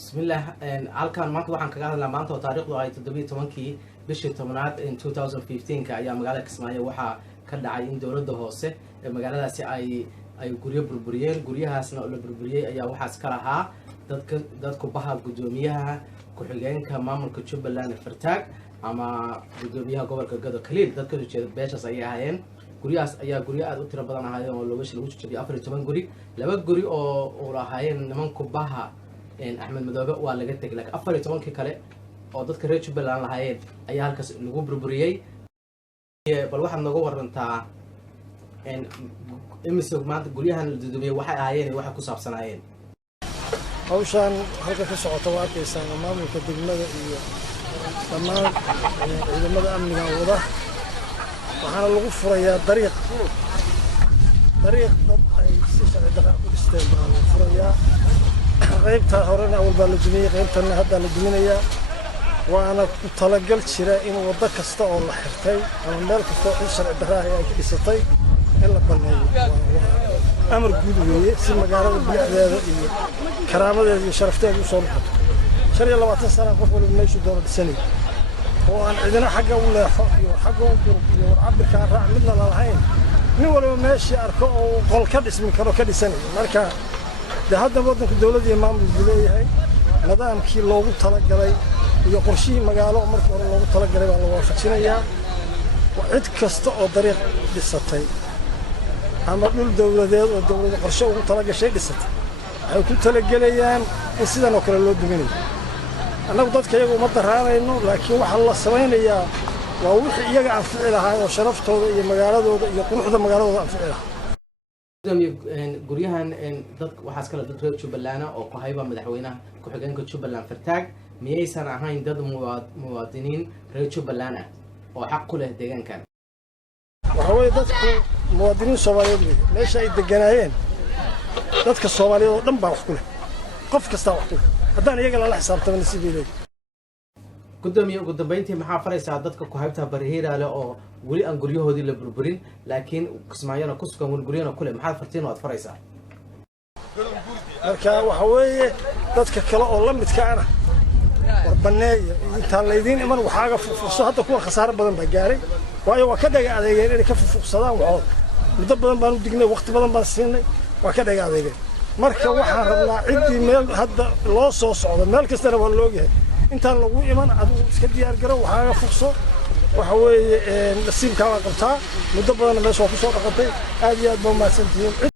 بسم الله halkan maanta waxaan kaga hadlaa maanta oo taariikhdu ay 17 bishii 10aad in 2015 ka ayaa magaalada Kismaayo waxa ka dhacay in dawladda hoose ee magaaladaasi ay guryo burburiyeen guryahaasna la burburiyay ayaa waxaas ka lahaa dadku baha gudoomiyaha ku xigeenka maamulka Jubbaland Fartaag ama gudoomiyaha gobolka Gado Kaliil dadka u jeeda beeshaas ay ahaayeen guryahaas ayaa guryo aad u tiro badan ahaayeen oo looga shaqeeyay 14 guri laba guri oo lahaayeen nimanku baha أحمد مدوبة ولا قلت لك أفضل يتمون كله أو ضد كريتش بلان لهاين أيها الكس نجوب بربرية بالواحد نجور نتاع إن إمسك ما تقوليها الدنيا واحد عين واحد كوساب سنين هوشان هذا في صعوبات إنسان ما ممكن تجمله تمام إذا ما أمن وضح وحنا الغفرة يا طريق ضد أي سيسر دقائق الاستعمال الغفرة qaybta horena awal baa la dumiyay qaybtana hadda la duminaya waana ku talagal jira in wada kasta oo la xirtay ama meel kasta oo sharci daraaha ay ka dhisatay in la baneeyo amar guud weeye si magaalada bilicdeeda iyo karaamadeeda iyo sharafteeda u soo noqoto 25 sano qof walba meeshu doona dhisanay oo aan cidina xagga u leexo iyo xagga u durub iyo cabirka raac midna la lahayn nin walba meeshii arko oo qol ka dhismi karo ka dhisanay marka هذا وضع الدولة إمام الجلية هاي نظام كي لوجو تلاقي يقرشي مقالة عمر كور لوجو تلاقي على وافقنا إياه وعد كسته أو طريق للسطحي أما الدولة ذي والدولة قرشة لوجو تلاقي شيء للسطح هاي كل تلاقي ليان إنسان نكر اللود مني أنا وضعت كي يقوم مطرحنا إنه لكن وحلا سوين إياه ووح يقع فعلها وشرفته مقالة يقول هذا مقالة فعلها guryahan dad waxaas kala dad reer Jubbaland oo ku hayba madaxweynaha ku xigeenka Jubbaland Fartaag miyaysan ahayn dad muwaadiniin reer Jubbaland ah oo xaq ku leh deegaankan waxa way dadku muwaadiniin Soomaaliyeed meesha ay deganayeen dadka Soomaaliyeed oo dhan baa wax ku leh qof kasta wax ku leh haddaan iyaga la xisaabtamo nasiibay gudoomiye ugu dambeyntii maxaa faraysaa dadka ku haybta barihiiraale oo wali aan guryahoodii la burburin laakiin Kismaayona ku sugan guryana kule maxaa fartiin oo aad faraysaa marka waxa weeye dadka kale oo la midka ah warbaneeyo inta leedin iman waxaaga fuqso hadda kuwa khasaar badan ba gaaray waayo waa ka dhaga adeegeen inay ka fuqsadaan waxood muddo badan baan u dignay waqti badan baan siinay waa ka dhaga adeegeen marka waxaan rabnaa cidii meel hadda loo soo socdo meel kasta waa loo yahay inta lagu iman adigu iska diyaar garow waxaaga fuqso waxa weeye nasiibka waa qabtaa muddo badan meesha ku soo dhaqantay aad iyo aad baa mahadsantihiin